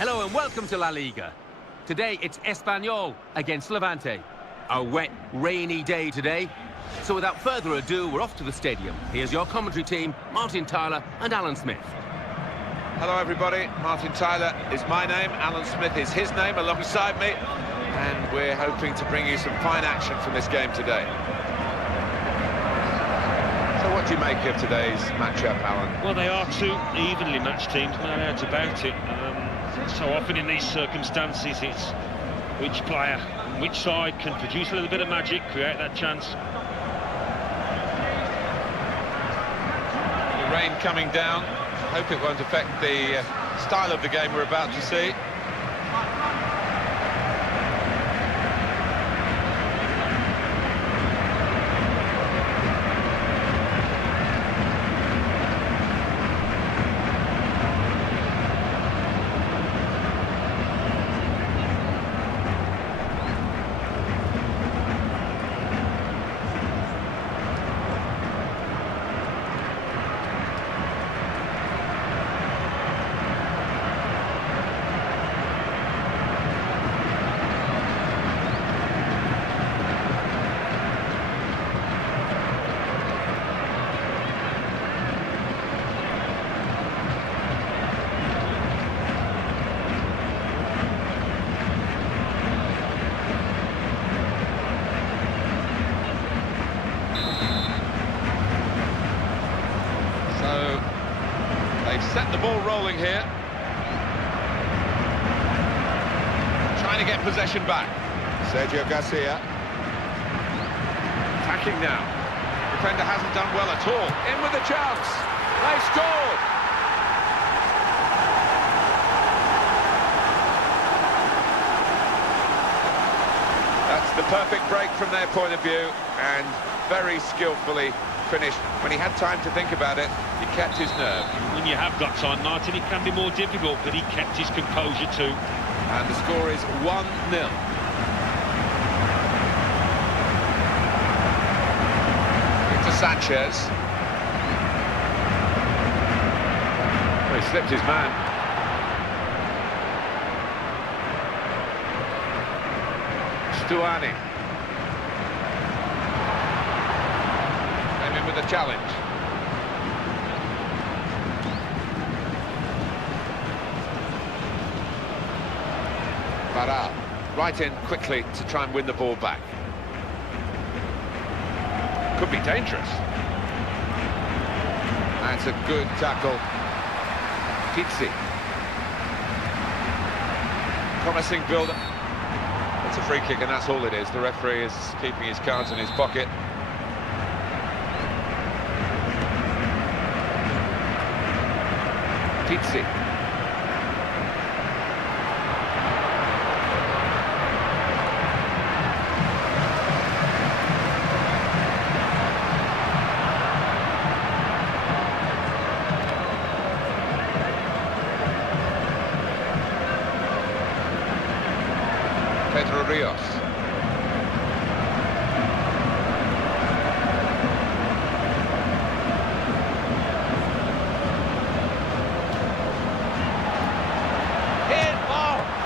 Hello and welcome to La Liga. Today it's Espanyol against Levante. A wet, rainy day today. So without further ado, we're off to the stadium. Here's your commentary team, Martin Tyler and Alan Smith. Hello everybody, Martin Tyler is my name, Alan Smith is his name alongside me, and we're hoping to bring you some fine action from this game today. So what do you make of today's match-up, Alan? Well, they are two evenly matched teams, no doubt about it. So often in these circumstances, it's which player, which side can produce a little bit of magic, create that chance. The rain coming down. Hope it won't affect the style of the game we're about to see. They've set the ball rolling here. Trying to get possession back. Sergio Garcia. Attacking now. Defender hasn't done well at all. In with a chance. They scored. That's the perfect break from their point of view, and very skillfully finished. When he had time to think about it, he kept his nerve. When you have got time, Martin, it can be more difficult, but he kept his composure too. And the score is 1-0. Into Sanchez. Well, he slipped his man. Stuani. With a challenge. Varane, right in quickly to try and win the ball back. Could be dangerous. That's a good tackle. Pizzi. Promising build-up. It's a free kick and that's all it is. The referee is keeping his cards in his pocket. Pizzi. Pedro Rios.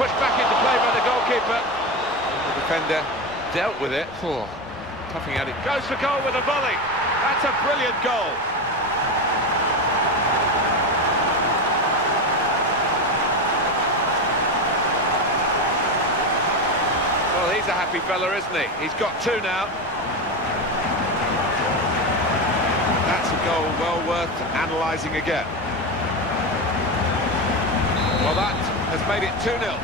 Pushed back into play by the goalkeeper. The defender dealt with it. Toughing at it. Goes for goal with a volley. That's a brilliant goal. Well, he's a happy fella, isn't he? He's got two now. That's a goal well worth analysing again. Well, that has made it 2-0.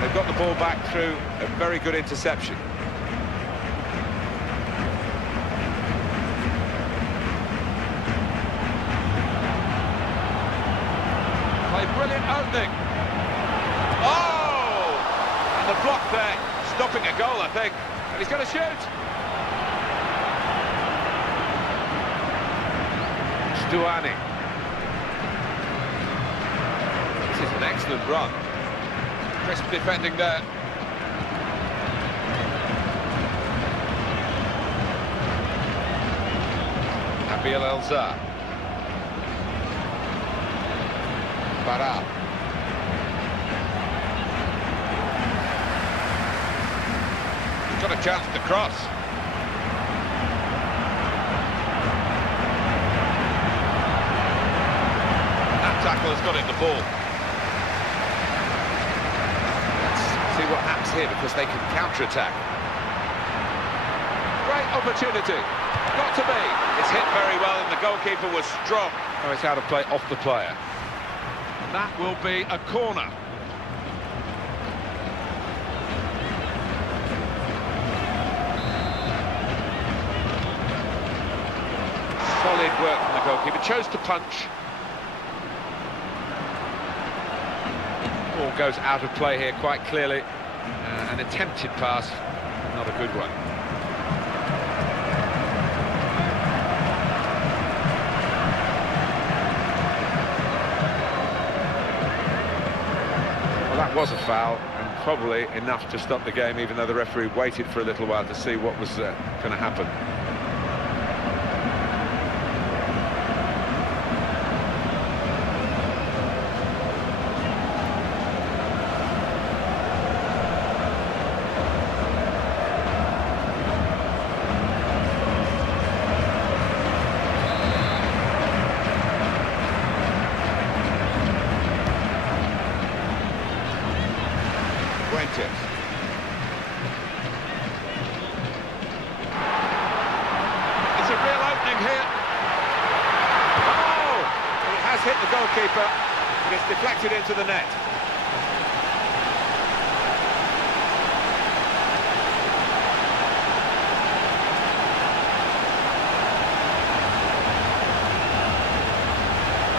They've got the ball back through a very good interception. Played brilliantly opening. Oh! And the block there, stopping a goal, I think. And he's going to shoot. Stuani. This is an excellent run. Crisp defending there. Nabil Elza. Baral. He's got a chance to cross. That tackle has got in the ball. Let's see what happens here, because they can counter-attack. Great opportunity. Got to be. It's hit very well, and the goalkeeper was strong. Oh, it's out of play off the player. That will be a corner. Solid work from the goalkeeper. Chose to punch. Ball goes out of play here quite clearly. An attempted pass, not a good one. That was a foul, and probably enough to stop the game, even though the referee waited for a little while to see what was going to happen. It's a real opening here. Oh! It has hit the goalkeeper, but it's deflected into the net.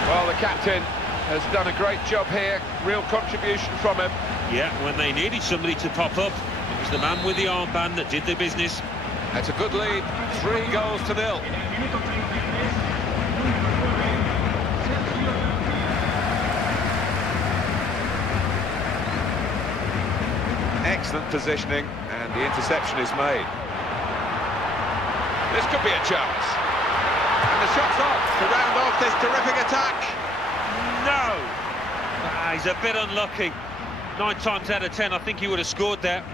Well, the captain has done a great job here. Real contribution from him. Yeah, when they needed somebody to pop up, it was the man with the armband that did the business. That's a good lead, 3-0. Excellent positioning, and the interception is made. This could be a chance. And the shot's off to round off this terrific attack. No! He's a bit unlucky. 9 times out of 10, I think he would have scored there.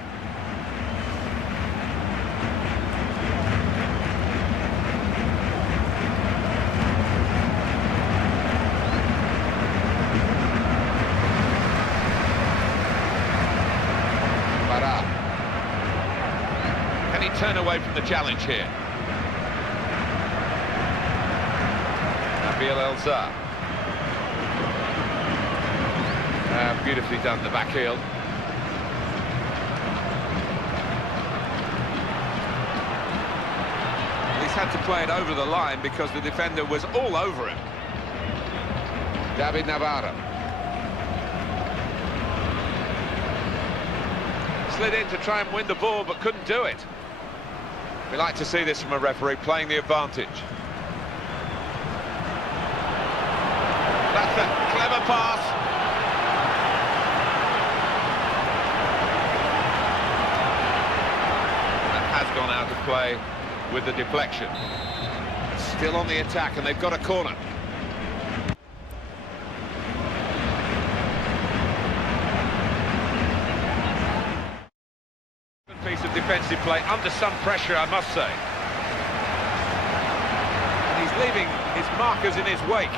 Can he turn away from the challenge here? Nabil Elza. Beautifully done, the back heel. He's had to play it over the line because the defender was all over him. David Navarro. Slid in to try and win the ball, but couldn't do it. We like to see this from a referee, playing the advantage. That's a clever pass. Gone out of play with the deflection. Still on the attack, and they've got a corner. Good piece of defensive play under some pressure, I must say. And he's leaving his markers in his wake.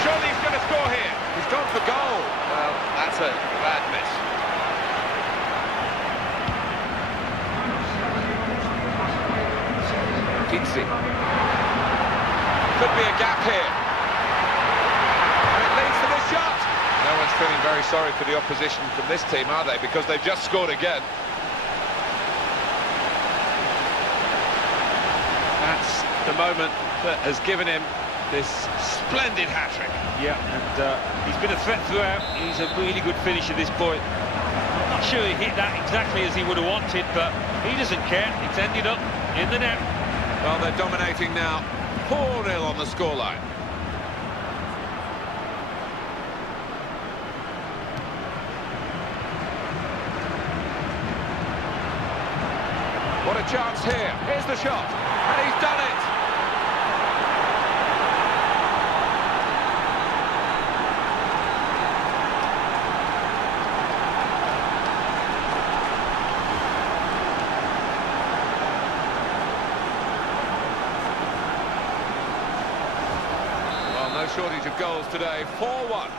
Surely he's going to score here. He's gone for goal. Well, that's a bad miss. Could be a gap here. And it leads to the shot. No one's feeling very sorry for the opposition from this team, are they? Because they've just scored again. That's the moment that has given him this splendid hat-trick. Yeah, and he's been a threat throughout. He's a really good finisher, this boy. I'm not sure he hit that exactly as he would have wanted, but he doesn't care. It's ended up in the net. Well, they're dominating now. 4-0 on the scoreline. What a chance here. Here's the shot. And he's done it. Well, no shortage of goals today. 4-1.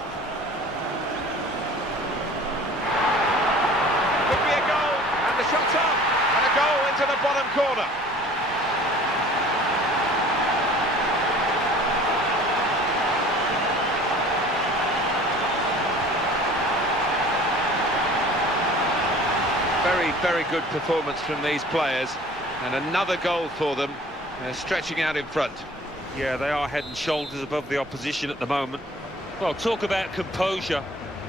Could be a goal. And the shot's up. And a goal into the bottom corner. Very, very good performance from these players. And another goal for them. They're stretching out in front. Yeah, they are head and shoulders above the opposition at the moment. Well, talk about composure.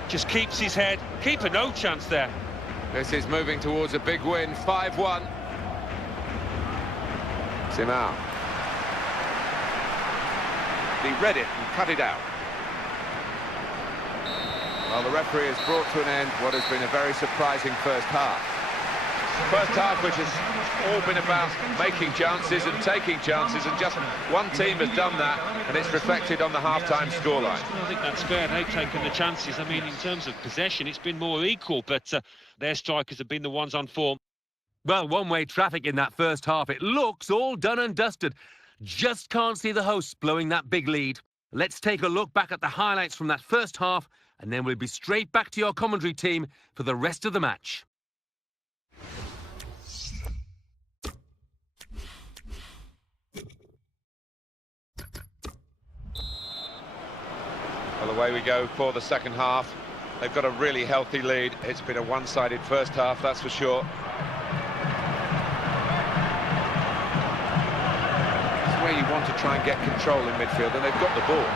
Just keeps his head. Keeper no chance there. This is moving towards a big win, 5-1. Simao. He read it and cut it out. Well, the referee has brought to an end what has been a very surprising first half. First half which has all been about making chances and taking chances, and just one team has done that, and it's reflected on the half-time scoreline. I think that's fair. They've taken the chances. I mean, in terms of possession, it's been more equal, but their strikers have been the ones on form. Well, one-way traffic in that first half. It looks all done and dusted. Just can't see the hosts blowing that big lead. Let's take a look back at the highlights from that first half, and then we'll be straight back to your commentary team for the rest of the match. Well, away we go for the second half. They've got a really healthy lead. It's been a one-sided first half, that's for sure. It's where you want to try and get control in midfield, and they've got the ball.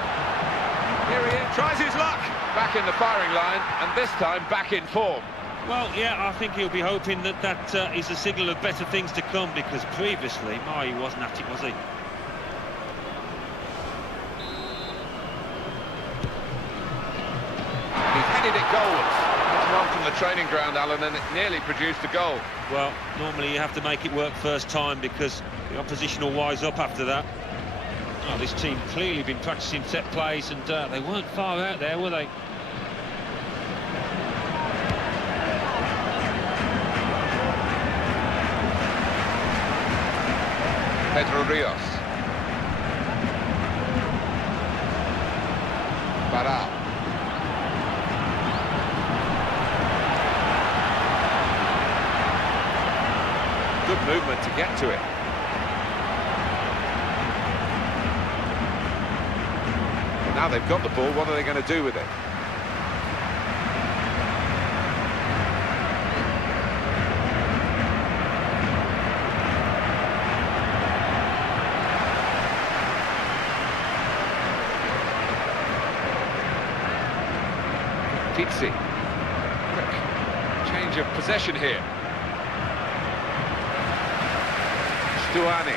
Here he is, tries his luck. Back in the firing line, and this time back in form. Well, yeah, I think he'll be hoping that that is a signal of better things to come, because previously, he wasn't at it, was he? Headed it goalwards. That's one from the training ground, Alan, and it nearly produced a goal. Well, normally you have to make it work first time, because the opposition will wise up after that. Oh, this team clearly been practicing set plays, and they weren't far out there, were they? Pedro Rios. Barral. Good movement to get to it. Now they've got the ball, what are they going to do with it? Pizzi. Quick change of possession here. Stuani.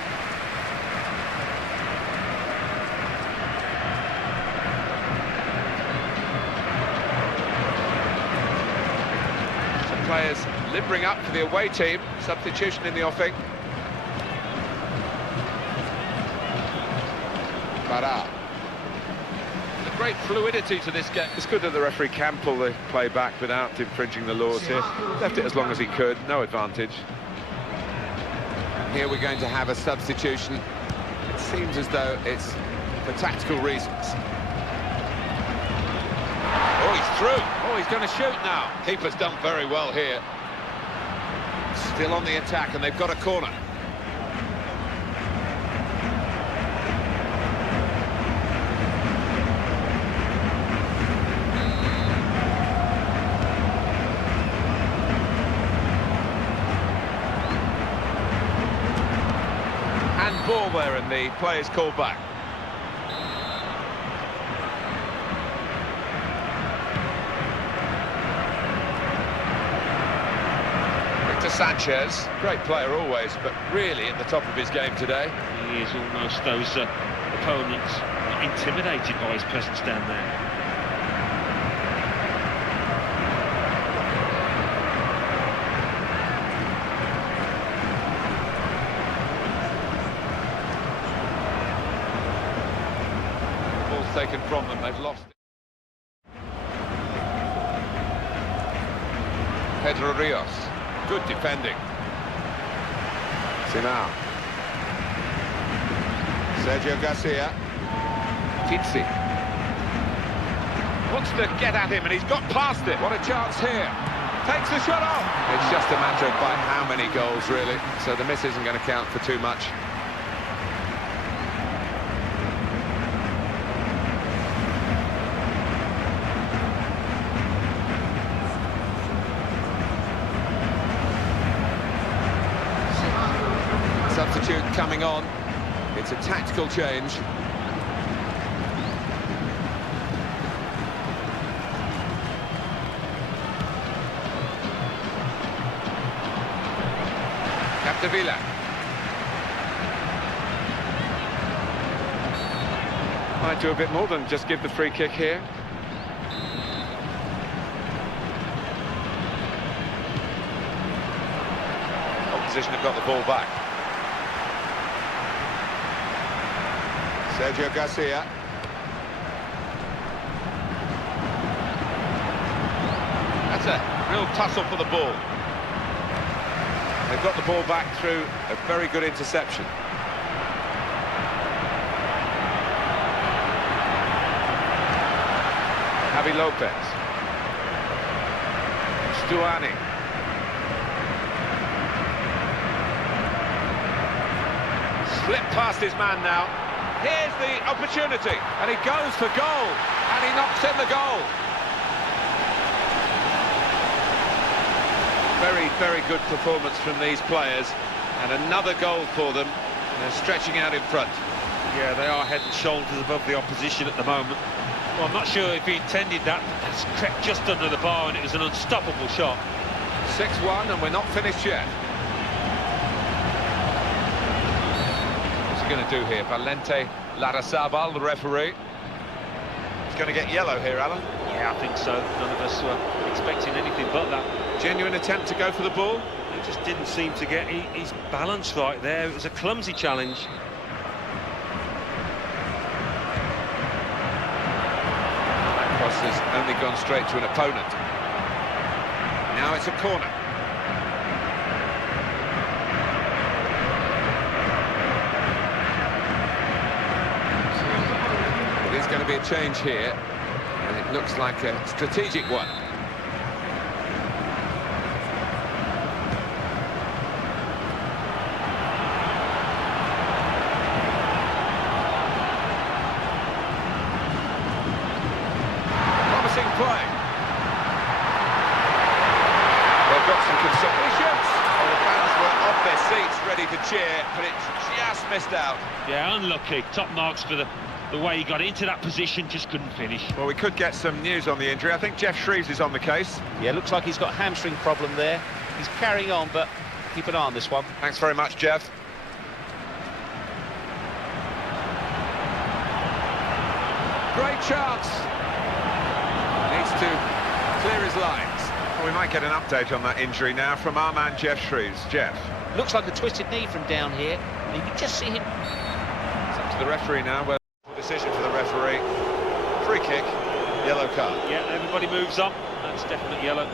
Some players limbering up for the away team. Substitution in the offing. Barral. Great fluidity to this game. It's good that the referee can pull the play back without infringing the laws here. Left it as long as he could, no advantage. Here we're going to have a substitution. It seems as though it's for tactical reasons. Oh, he's through. Oh, he's going to shoot now. Keeper's done very well here. Still on the attack, and they've got a corner. Ball there, and the play is called back. Sanchez, great player always, but really at the top of his game today. He is almost those opponents intimidated by his presence down there. Ball's taken from them, they've lost it. Pedro Rios, good defending. Simao. Sergio Garcia. Pizzi. Wants to get at him and he's got past it. What a chance here. Takes the shot off. It's just a matter of by how many goals, really. So the miss isn't going to count for too much. Substitute coming on. It's a tactical change. Capdevila. Might do a bit more than just give the free kick here. Opposition have got the ball back. Sergio Garcia. That's a real tussle for the ball. They've got the ball back through a very good interception. Javi Lopez. Stuani. Slipped past his man now. Here's the opportunity, and he goes for goal, and he knocks in the goal. Very, very good performance from these players, and another goal for them. They're stretching out in front. Yeah, they are head and shoulders above the opposition at the moment. Well, I'm not sure if he intended that. That's crept just under the bar, and it was an unstoppable shot. 6-1, and we're not finished yet. Going to do here, Valente Larrazabal, the referee. He's going to get yellow here, Alan. Yeah, I think so. None of us were expecting anything but that. Genuine attempt to go for the ball. He just didn't seem to get his balance right there. It was a clumsy challenge. That cross has only gone straight to an opponent. Now it's a corner. Going to be a change here, and it looks like a strategic one. Promising play. They've got some considerations. Oh, the fans were off their seats ready to cheer, but it just missed out. Yeah, unlucky. Top marks for the way he got into that position, just couldn't finish. Well, we could get some news on the injury. I think Jeff Shreves is on the case. Yeah, looks like he's got a hamstring problem there. He's carrying on, but keep an eye on this one. Thanks very much, Jeff. Great chance. Needs to clear his lines. Well, we might get an update on that injury now from our man, Jeff Shreves. Jeff. Looks like a twisted knee from down here. You can just see him. It's up to the referee now. Well, decision for the referee. Free kick, yellow card. Yeah, everybody moves on. That's definitely yellow.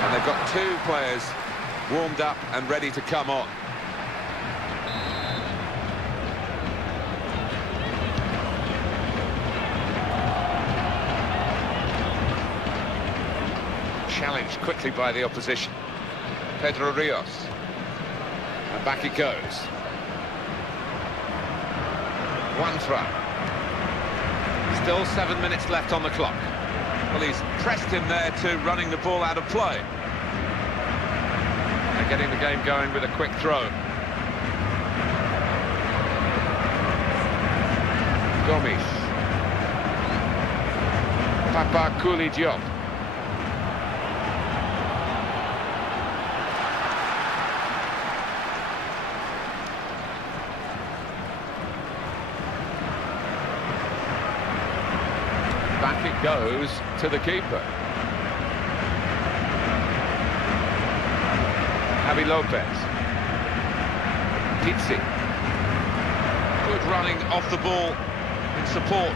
And they've got two players warmed up and ready to come on. Challenged quickly by the opposition. Pedro Rios. And back it goes. One throw. Still 7 minutes left on the clock. Well, he's pressed him there to running the ball out of play. getting the game going with a quick throw. Gomes. Papa Kouli Diop. Back it goes to the keeper. Javi Lopez. Pizzi. Good running off the ball in support.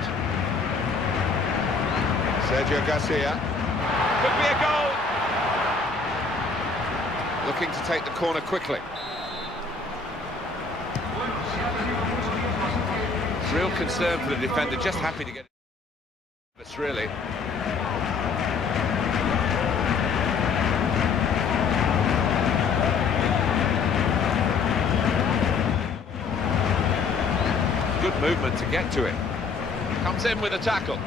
Sergio Garcia. Could be a goal. Looking to take the corner quickly. Real concern for the defender, just happy to get it. It's really. Good movement to get to it. Comes in with a tackle.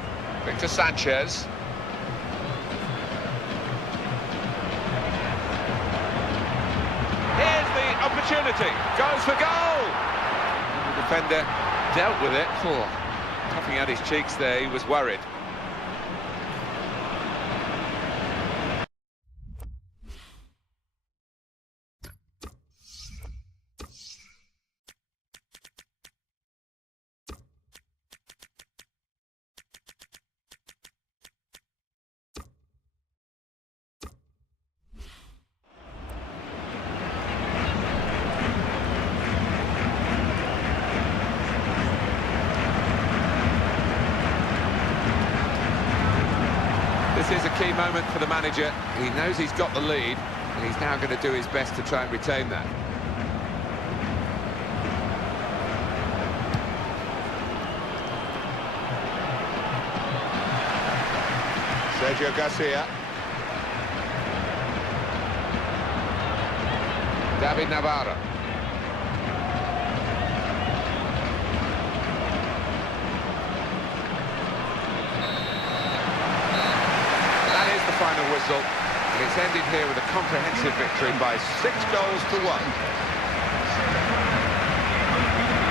Victor Sanchez. Here's the opportunity. Goes for goal. And the defender dealt with it. Puffing out his cheeks there, he was worried. This is a key moment for the manager. He knows he's got the lead, and he's now going to do his best to try and retain that. Sergio Garcia. David Navarro. Final whistle, and it's ended here with a comprehensive victory by 6 goals to 1.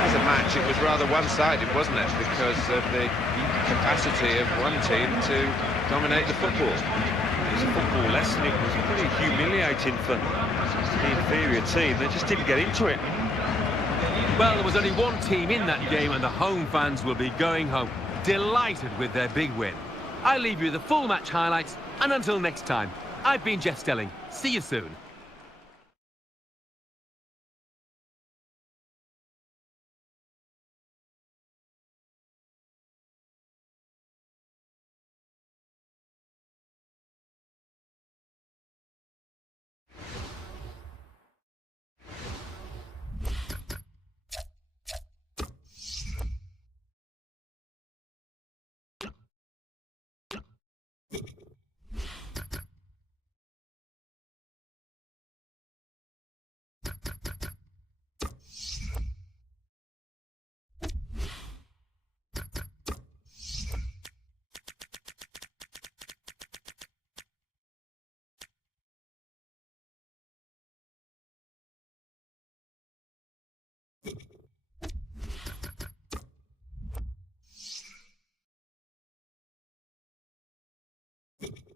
As a match, it was rather one-sided, wasn't it, because of the capacity of one team to dominate the football. It was a football lesson. It was pretty humiliating for the inferior team. They just didn't get into it. Well, there was only one team in that game, and the home fans will be going home delighted with their big win. I'll leave you the full match highlights, and until next time, I've been Jeff Stelling. See you soon. You